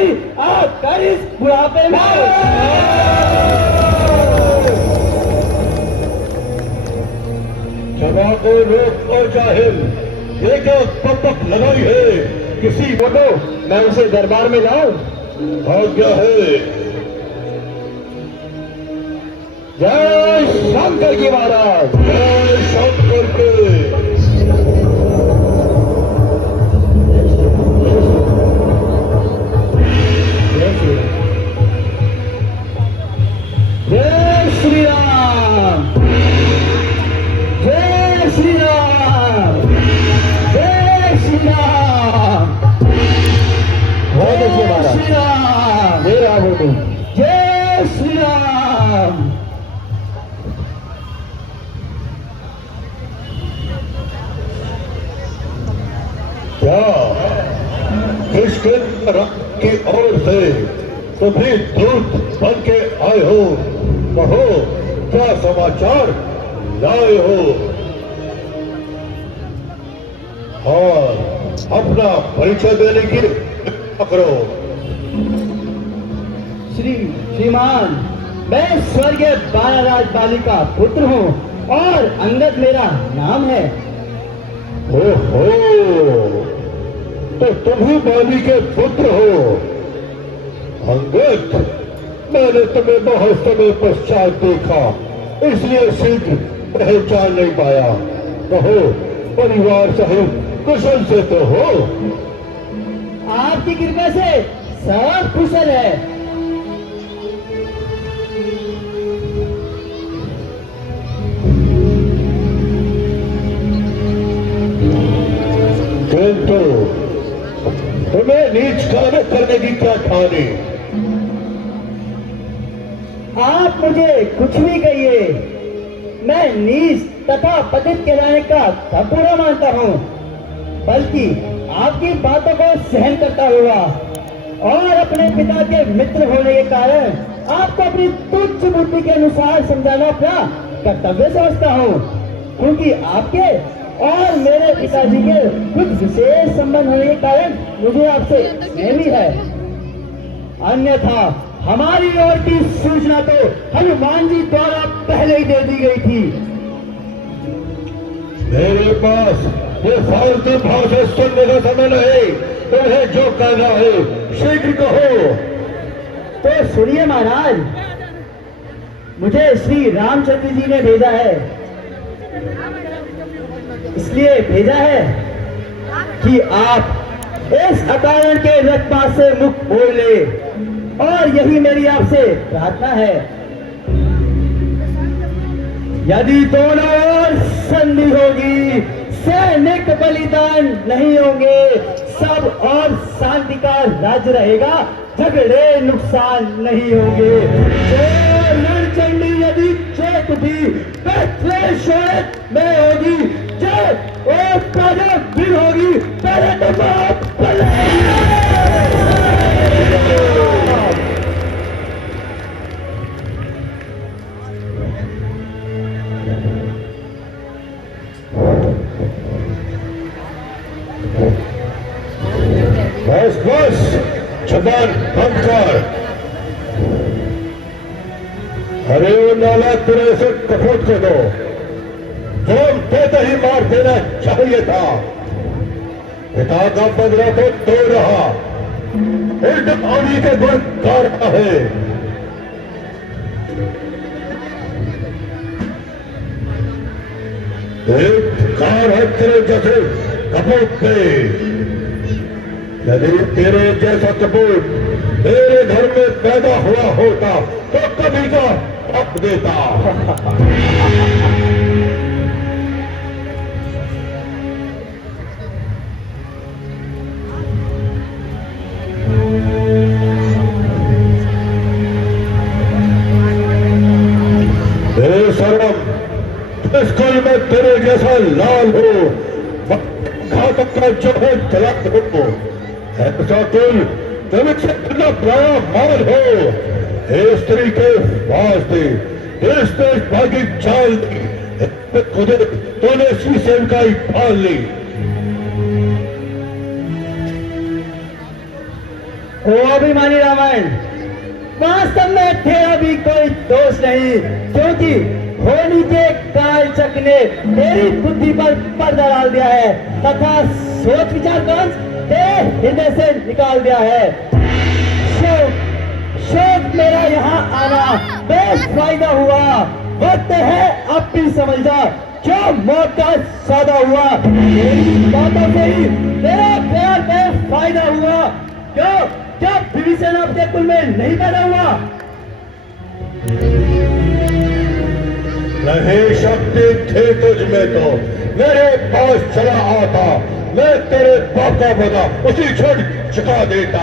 नहीं आप कर इस बुढ़ापे में। सभा को रोक और जाहिल, ये क्या पपक लगाई है? किसी बोलो मैं उसे दरबार में लाऊं? आज्ञा है। जय शंकर की महाराज, जय शंकर के। जय श्री राम, जय श्री राम, जय श्री राम, बहुत अच्छे जय महाराज, श्री राम, मेरा बोलो। जय श्री राम। क्या कृष्ण की ओर से तुम्हें दूत बन के आए हो? कहो क्या समाचार लाए हो? और अपना परिचय देने की करो। श्रीमान, मैं स्वर्गीय बालाराज बाली का पुत्र हूँ और अंगद मेरा नाम है। ओहो, तो तुम ही बाली के पुत्र हो। अंगद, मैंने तुम्हें बहुत समय पश्चात देखा, इसलिए शीघ्र पहचान नहीं पाया। कहो परिवार सहित कुशल से तो हो? आपकी कृपा से सब कुशल है। किंतु तुम्हें नीच कार्य करने की क्या ठानी? आप मुझे कुछ भी कहिए, मैं नीच तथा पतित कहलाने का सब बुरा मानता हूँ, बल्कि आपकी बातों को सहन करता हुआ और अपने पिता के मित्र होने के कारण आपको अपनी तुच्छ बुद्धि के अनुसार समझाना अपना कर्तव्य समझता हूँ, क्योंकि आपके और मेरे पिताजी के कुछ विशेष संबंध होने के कारण मुझे आपसे स्नेह भी है। अन्यथा हमारी ओर की सूचना तो हनुमान जी द्वारा पहले ही दे दी गई थी। मेरे पास ये फालतू भाषा सुनने का समय नहीं। तुम्हें जो करना है शीघ्र कहो। तो सुनिए महाराज, मुझे श्री रामचंद्र जी ने भेजा है, इसलिए भेजा है कि आप इस अकारण के रक्तपात से मुक्त हो ले, और यही मेरी आपसे प्रार्थना है। यदि दोनों ओर संधि होगी, सैनिक बलिदान नहीं होंगे, सब और शांति का राज्य रहेगा, झगड़े नुकसान नहीं होंगे। रणचंडी यदि चेत थी, शोरत में होगी, जय ओ प्रजा भी होगी, पहले तो बात बस बस, जबान बंद कर। अरे वो नाला तुरे से कपूत कर दो। तुम देते ही मार देना चाहिए था। पिता का बदला तो दो रहा, उल्ट पानी के गुण गा रहा है। एक कार है तेरे जैसे कपूत पे। यदि तेरे जैसा कपूत मेरे घर में पैदा हुआ होता तो कभी का अब देता। बेशरम, इस कुल में तेरे जैसा लाल हो, घातक का जो है जलात हो, ऐसा कुल तुम से कितना बड़ा माल हो। हे स्त्री के वास्ते देश देश भागी चाल दी, खुदे तूने शीशे का ही पाल ली। ओ अभिमानी रावण, वास्तव में तेरा भी कोई दोष नहीं, क्योंकि होली के कालचक ने तेरी बुद्धि पर पर्दा डाल दिया है तथा सोच विचार कंस तेरे हृदय से निकाल दिया है। शोक मेरा यहाँ आना बेफायदा हुआ। वक्त है अब भी समझ जा, जो मौत का सौदा हुआ। तेरी बातों से ही तेरा प्यार बेफायदा हुआ। क्यों क्या विभीषण अपने कुल में नहीं पैदा हुआ? नहीं शक्ति थी तुझ में तो मेरे पास चला आता, मैं तेरे बाप का बता उसी क्षण चुका देता।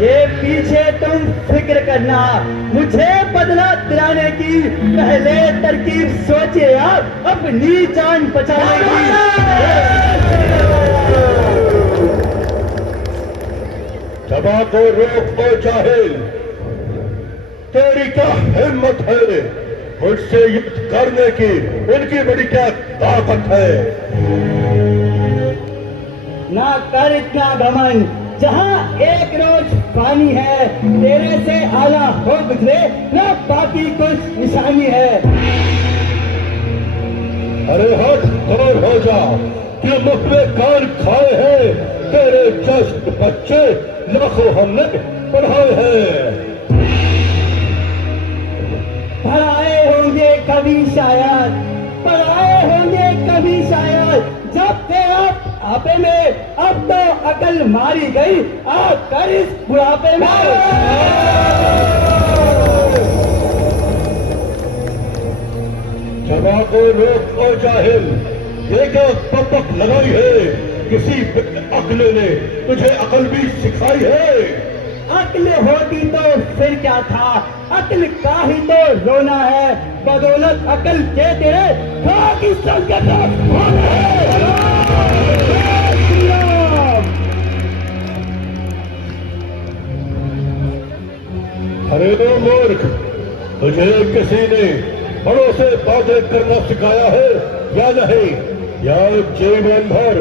ये पीछे तुम फिक्र करना, मुझे बदला दिलाने की पहले तरकीब सोचिए आप अपनी जान बचाने की। सभा को रोक ओ जाहिल, तेरी क्या हिम्मत है मुझसे युद्ध करने की? इनकी बड़ी क्या ताकत है? ना कर इतना घमंड, जहाँ एक रोज पानी है तेरे से आला हो गुजरे ना बाकी कुछ निशानी है। अरे हट दूर हो जा कि मुख में कान खाए हैं तेरे जस्ट बच्चे लाखों हमने पढ़ाए हैं। पढ़ाए होंगे कभी शायद, पढ़ाए होंगे कभी शायद, जब तेरा आपे में अब तो अकल मारी गई, आप कर इस बुढ़ापे में। सभा को रोक ओ जाहिल, ये क्या पपक लगाई है? किसी अक्ल ने तुझे अकल भी सिखाई है? अक्ल होती तो फिर क्या था, अक्ल का ही तो रोना है, बदौलत अकल के तेरे खाकी संकट होना है। अरे ओ मूर्ख, तुझे किसी ने बड़ों से बातें करना सिखाया है या नहीं? या जीवन भर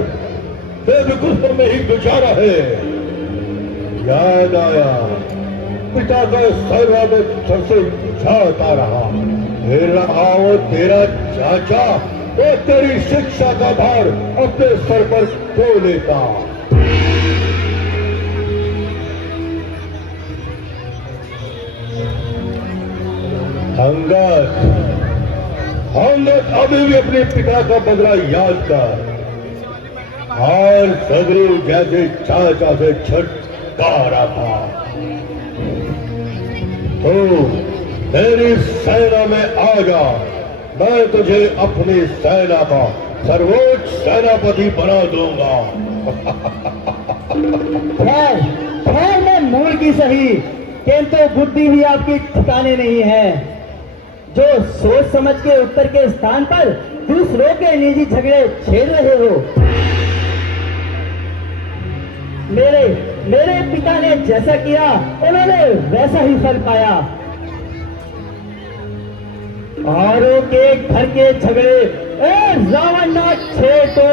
बेवकूफों में ही गुजारा है? याद आया पिता का सर्वा में सबसे जाता रहा, फिर रहा वो तेरा चाचा, वो तेरी शिक्षा का भार अपने सर पर खो लेता। अंगद, अंगद अभी भी अपने पिता का बदला याद कर और सदरू जैसे चाचा से छुटकारा था। तो मेरी सेना में आ जा, मैं तुझे अपनी सेना का सर्वोच्च सेनापति बना दूंगा। खैर खैर मैं मूल की सही, किंतु बुद्धि भी आपकी ठिकाने नहीं है, जो सोच समझ के उत्तर के स्थान पर दूसरों के निजी झगड़े छेड़ रहे हो। मेरे पिता ने जैसा किया उन्होंने वैसा ही फल पाया। औरों के घर के झगड़े ए रावण ना छेड़, तो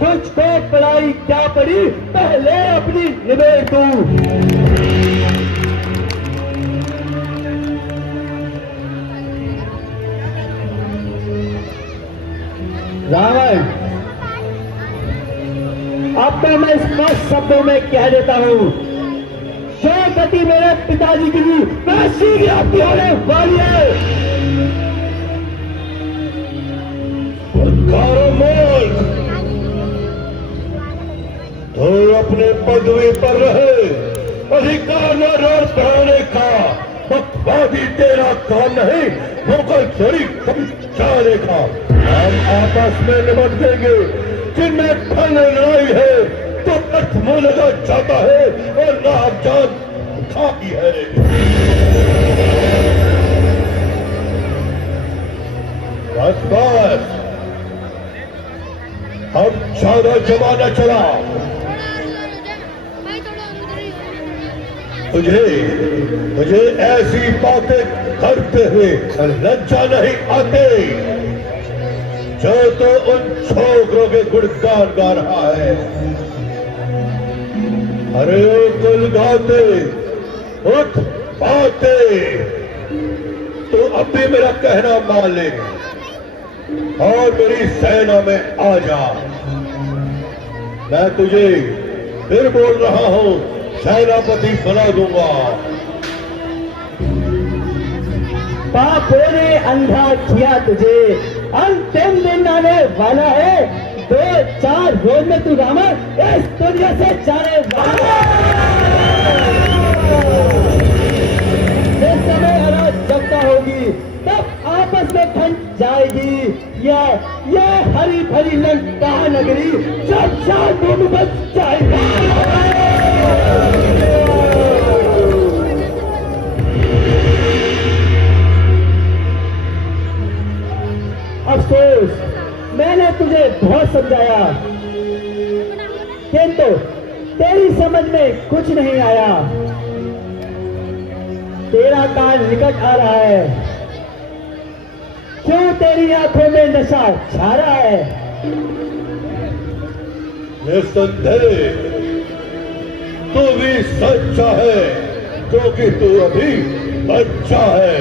तुझको पढ़ाई क्या पड़ी, पहले अपनी निबेड़ तू। रावण, अब तो मैं स्पष्ट शब्दों में कह देता हूं, जो गति मेरे पिताजी की थी मैं शीघ्र आपकी होने वाली है। तो अपने पदवी पर रहे, अधिकार न रोड बढ़ाने का बकवादी तेरा काम नहीं, होकर चोरी जाने का। हम आपस में निपट देंगे, जिनमें ढंग लड़ाई है तो अर्थ मुंह लगा जाता है और ना आप जान खाती है। बस बस, अब ज्यादा जमाना चला। तुझे ऐसी बातें करते हुए लज्जा नहीं आते, जो तो उन छोकरों के गुणगान गा रहा है। अरे कुल गाते उठ पाते, तो अब भी मेरा कहना मान ले और मेरी सेना में आ जा। मैं तुझे फिर बोल रहा हूं, सेनापति बना दूंगा। पापों ने अंधा किया तुझे, अंतिम दिन आने वाला है। 2-4 रोज में तू रावण इस दुनिया से जाने वाला है। जिस समय अराजकता होगी तब आपस में फंस जाएगी यह हरी भरी लंका नगरी चर्चा धूम बच जाएगी। अफसोस, मैंने तुझे बहुत समझाया किंतु तेरी समझ में कुछ नहीं आया। तेरा काल निकट आ रहा है, क्यों तेरी आंखों में नशा छा रहा है? निस्संदेह तू भी सच्चा है, क्योंकि तू अभी बच्चा है।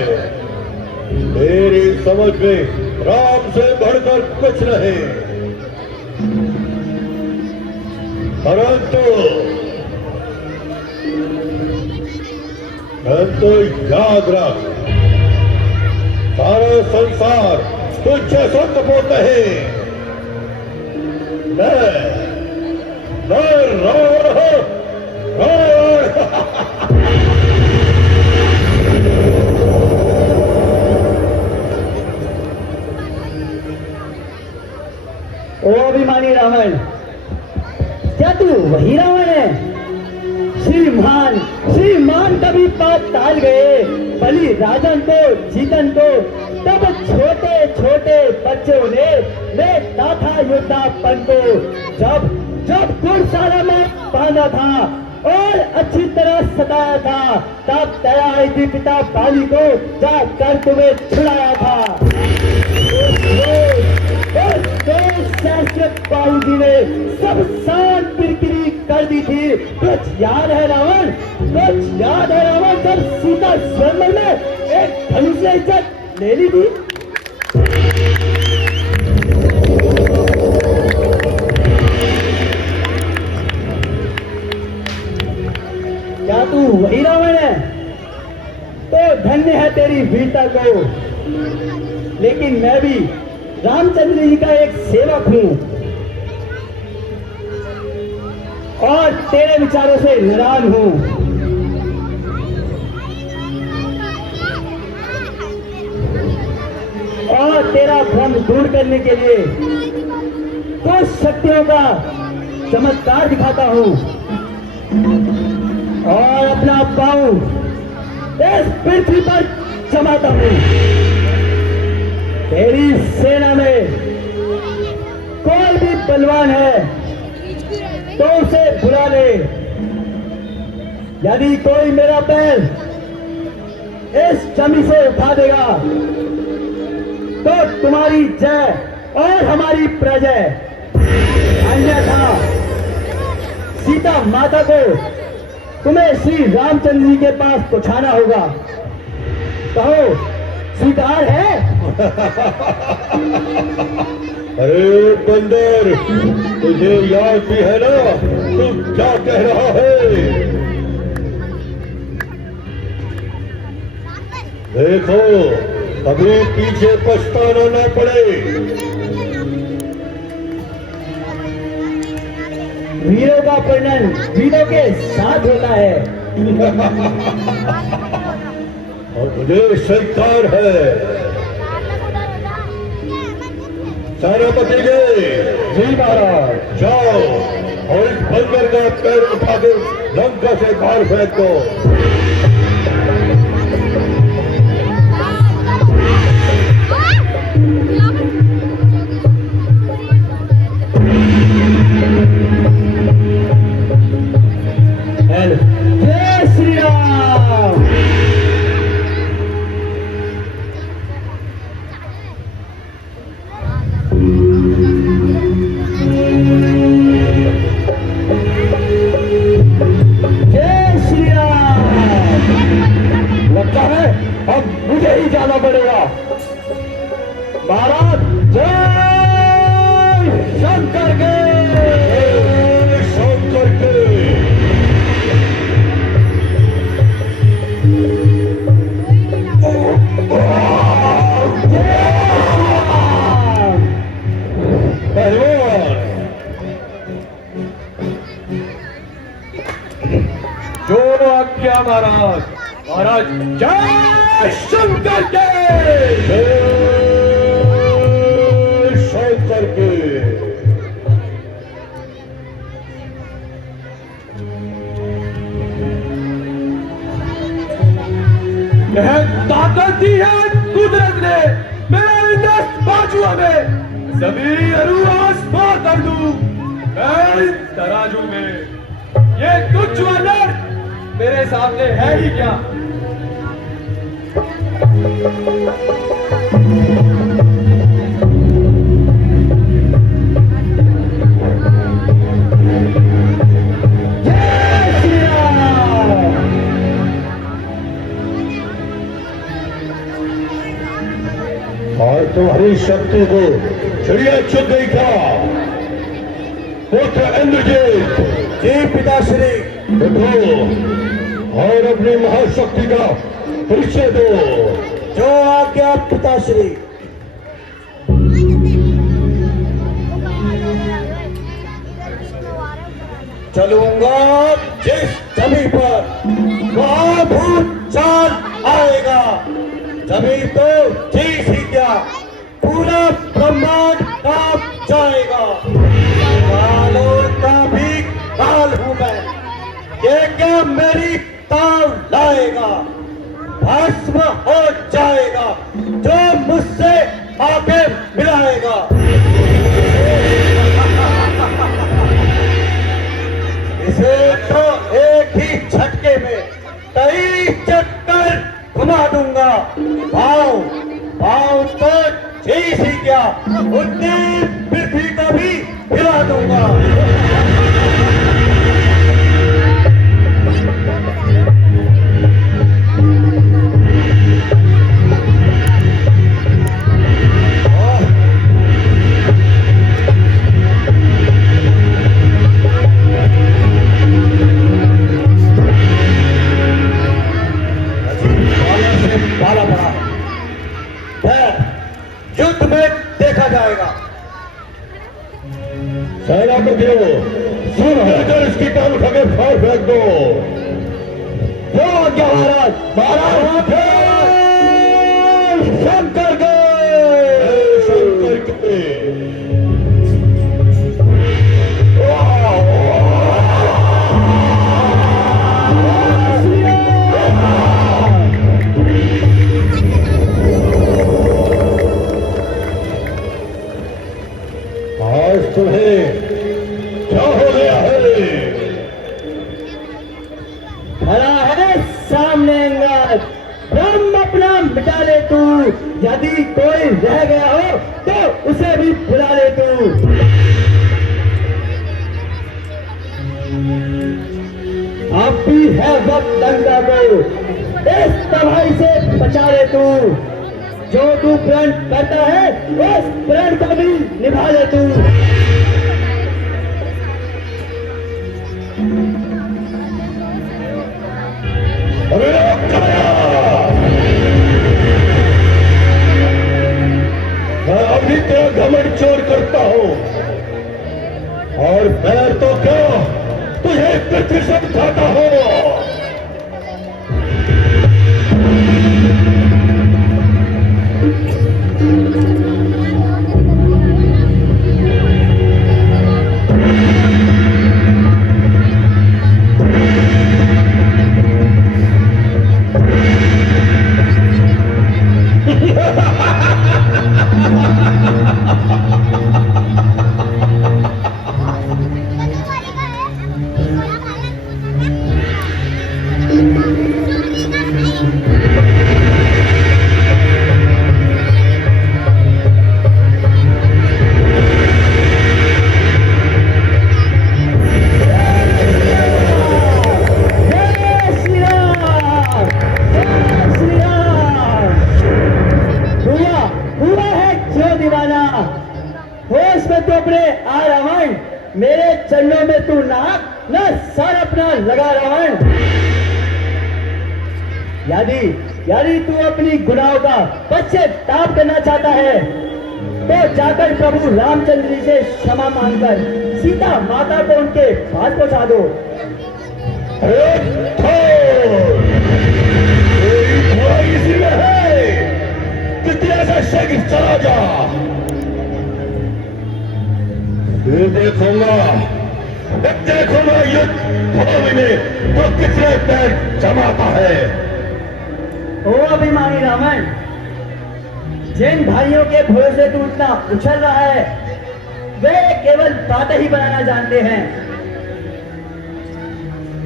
तेरी समझ में राम से बढ़कर कुछ नहीं, परंतु याद रख, सारा संसार तुझ जैसा कपोत नहीं। मैं रावण हूं, रावण। ओ अभिमानी रावण, क्या तू वही रावण है? श्रीमान कभी पाताल गए, बलि राजन को जीतन को, तब छोटे छोटे बच्चों ने देखा था युद्धापन को। जब घुड़साला में बांधा था और अच्छी तरह सताया था, तब दया आई थी पिता बाली को जाकर तुम्हें छुड़ाया था। बाहू जी ने सब शान बिरकिरी कर दी थी। कुछ याद है रावण? कुछ याद है रावण, जब सीता स्वयंवर में एक धनुष से इज्जत ले ली थी? क्या तू वही रावण है? तो धन्य है तेरी वीरता को, लेकिन मैं भी रामचंद्र जी का एक सेवक हूं और तेरे विचारों से नाराज हूं। और तेरा भ्रम दूर करने के लिए कुछ शक्तियों का चमत्कार दिखाता हूं और अपना पांव इस पृथ्वी पर जमाता हूं। तेरी सेना में कोई भी बलवान है तो उसे बुला ले। यदि कोई मेरा पैर इस जमी से उठा देगा तो तुम्हारी जय और हमारी प्रजय। अन्यथा सीता माता को तुम्हें श्री रामचंद्र जी के पास पहुंचाना होगा। कहो, स्वीकार है? अरे बंदर, तुझे याद भी है ना तू क्या कह रहा है? देखो, कभी पीछे पछताना न पड़े। वीरों का परिणय वीरों के साथ होता है। और मुझे स्वीकार है। सेनापति जी महाराज, जाओ और इस बंदर का पैर उठा कर लंका से बाहर फेंक दो। जय श्री राम। महाराज जय शंकर के शंकर के पहलवान जो आज्ञा महाराज। महाराज जय शंकर के जय शंकर के। यह ताकत दी है कुदरत ने मेरे दस्त बाजुओं में, सभी अरू आसमां कर दूं मैं इस तराजू में। ये तुच्छ वानर मेरे सामने है ही क्या। और तुम्हारी शक्ति को चिड़िया चुग गई क्या। पुत्र इंद्रजीत जी पिताश्री। उठो और अपनी महाशक्ति का परिचय दो। जो आज्ञा पिताश्री। चलूंगा जिस जमी पर वहां भूत चाल आएगा। जमी तो ठीक ही क्या पूरा ब्रह्मांड कांप जाएगा। कालों का भी काल हूं मैं, ये क्या मेरी ताव लाएगा। भस्म हो जाएगा जो मुझसे आके मिलाएगा। इसे तो एक ही झटके में कई चक्कर घुमा दूंगा। पाँव पाँव तो चीज ही क्या उतनी पृथ्वी को भी हिला दूंगा। युद्ध में देखा जाएगा। सेनापतियों सुन कर इसकी टांग उठा के फाड़ फेंक दो। जो आज्ञा महाराज। महाराज शंकर के शंकर के। आज तुम्हें क्या हो गया है। खड़ा है सामने अंगार। ब्रह्म अपना मिटा ले तू। यदि कोई रह गया हो तो उसे भी बुला ले तू। अब भी है वक्त लंका को इस तबाही से बचा ले तू। जो तू प्रण करता है उस प्रण को भी निभा ले तू। मैं अभी तेरा घमंड चोर करता हूं और पैर तो क्या तुझे पृथ्वी से उठाता हूं। रावण, मेरे चरणों में तू नाक न सर अपना लगा रावण। यदि तू अपनी गुनाहों का पश्चाताप करना चाहता है तो जाकर प्रभु रामचंद्र जी से क्षमा मांगकर सीता माता को उनके पास पहुंचा दो। इसी में है कितने से शीघ्र चला जा। फिर देखूंगा युद्ध भूमि में तो कितने पैर जमाता है। ओ अभिमानी रावण, जिन भाइयों के भरोसे तू इतना उछल रहा है वे केवल बातें ही बनाना जानते हैं।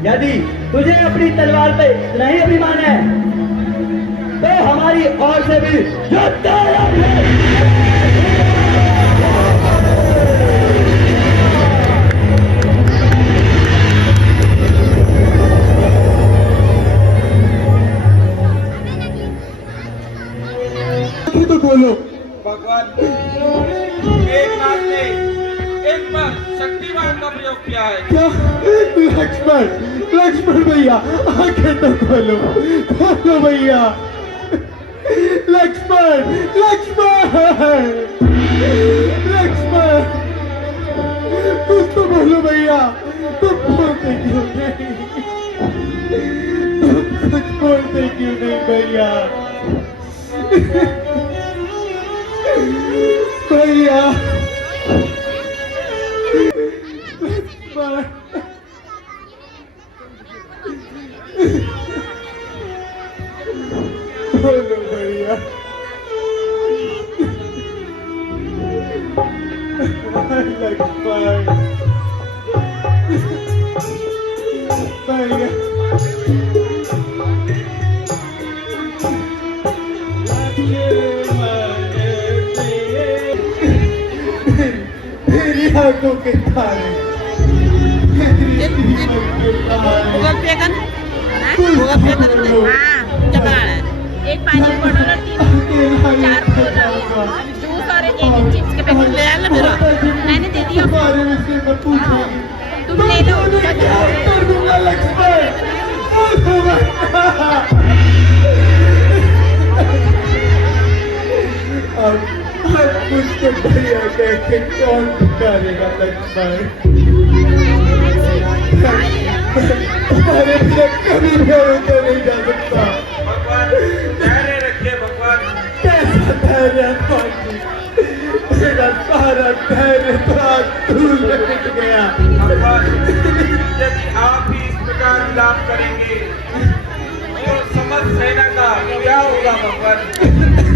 यदि तुझे अपनी तलवार पे इतना ही अभिमान है तो हमारी ओर से भी युद्ध आरंभ है। तो बोलो भगवान, एक नाथ ने एक बार शक्तिमान का प्रयोग किया है। क्या? लक्ष्मण भैया आंखें तो खोलो भैया। लक्ष्मण कुछ तो बोलो भैया। तुम बोलते क्यों नहीं? कुछ बोलते क्यों नहीं भैया? भैया बोलो भैया। लक्ष्मण भैया आंखों के तारे, गूगल पे कर, गूगल पे कर चला एक पानी की बोतल और 4 जूस और एक चिप्स के पैकेट ले आना मेरा। मैंने दे दिया, तुम ले लो। मुझको भैया कह के कौन पुकारेगा लक्ष्मण? हमारे बिना कभी भरोसा नहीं जा सकता। भगवान धैर्य रखिए भगवान। कैसा धैर्य? मेरा सारा धैर्य तो आज धूल में मिट गया। भगवान, यदि आप ही इस प्रकार विलाप करेंगे तो समस्त सेना का क्या होगा भगवान?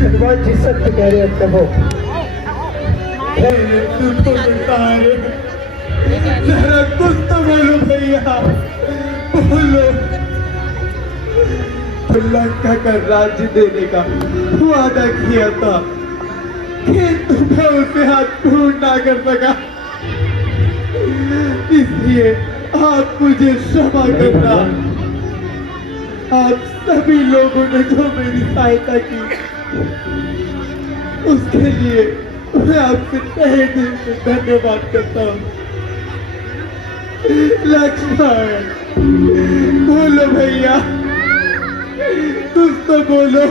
भगवान जी सत्य कह रहे हैं प्रभु। तू तो बता रहे, जरा कुछ तो बोलो भैया, बोलो। लंका का राज्य देने का वादा किया था किंतु मैं उसे हाथ पूर्ण ना कर सका, इसलिए आप मुझे क्षमा करना। आप सभी लोगों ने जो मेरी सहायता की उसके लिए मैं आपसे तहे दिल से धन्यवाद करता हूँ। लक्ष्मण बोलो भैया, कुछ तो बोलो।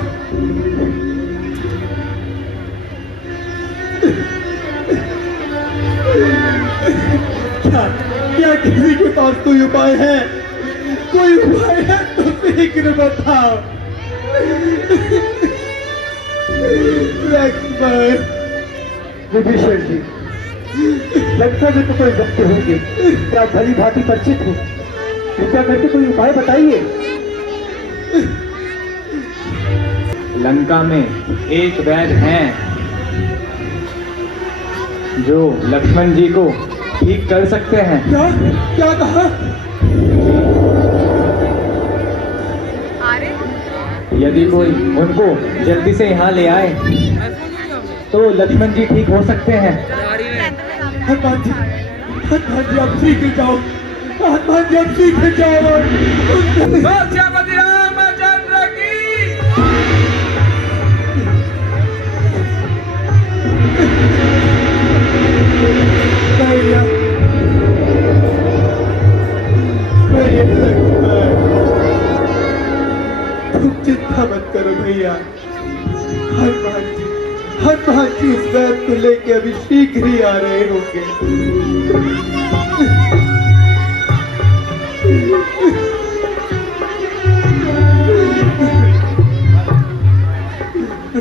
क्या किसी के पास कोई उपाय है? कोई उपाय है तो शीघ्र बताओ। लक्ष्मण विभीषण जी, लंका में तो कोई वक्त होंगे, क्या भली भांति परिचित हो, कृपया करके कोई उपाय बताइए। लंका में एक वैद्य हैं जो लक्ष्मण जी को ठीक कर सकते हैं। क्या क्या कहा? यदि कोई उनको जल्दी से यहाँ ले आए तो लक्ष्मण जी ठीक हो सकते हैं। हनुमान जी आप शीघ्र जाओ। हनुमान जी आप शीघ्र जाओ। श्यामति रामचंद्र की। भैया चिंता मत करो भैया, हनुमान जी इस बैत को लेके अभी शीघ्र ही आ रहे होंगे।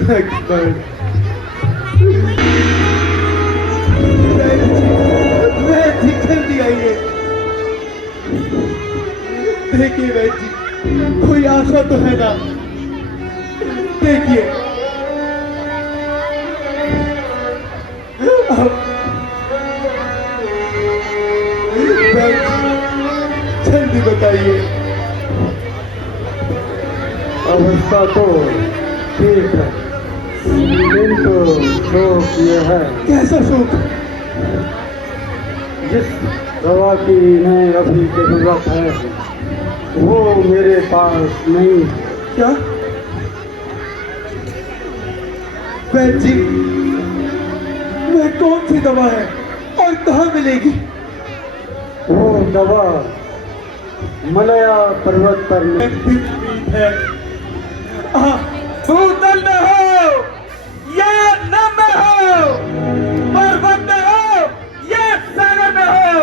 लक्ष्मण, जल्दी आइए। देखिए बहन जी, कोई आशा तो है ना? देखिए जल्दी बताइए। अवस्था तो ठीक है, किंतु शोक ये है। कैसा शोक? जिस दवा की इन्हें अभी जरूरत है वो मेरे पास नहीं। क्या बहन जी, वह कौन सी दवा है और कहाँ मिलेगी? वो दवा मलया पर्वत पर है। भूतल में हो या नभ में हो, पर्वत में हो या सागर में हो,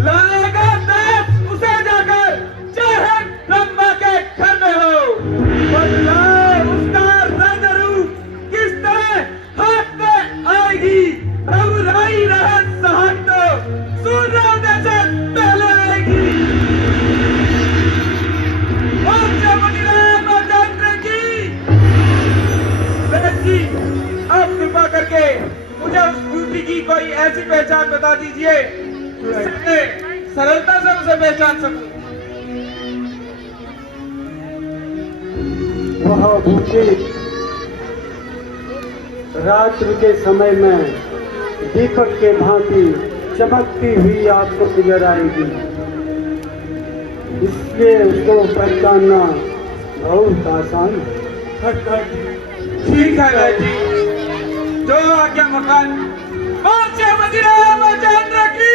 लाएगा देश उसे जाकर चाहे ब्रह्मा के घर में हो। बदलाव उसका रंग रूप किस तरह हाथ में आएगी, रघुराई रहन सहन तो सूर्योदय से पहले आएगी। जी, आप कृपा करके मुझे उस ब्यूटी की कोई ऐसी पहचान बता दीजिए जिससे सरलता से उसे पहचान सकूं। वह भूखी रात्रि के समय में दीपक के भांति चमकती हुई आपको नजर आएगी, इसलिए उसको पहचानना बहुत आसान है। ठीक है भाई जी, जो आज्ञा मकान। चंद्र की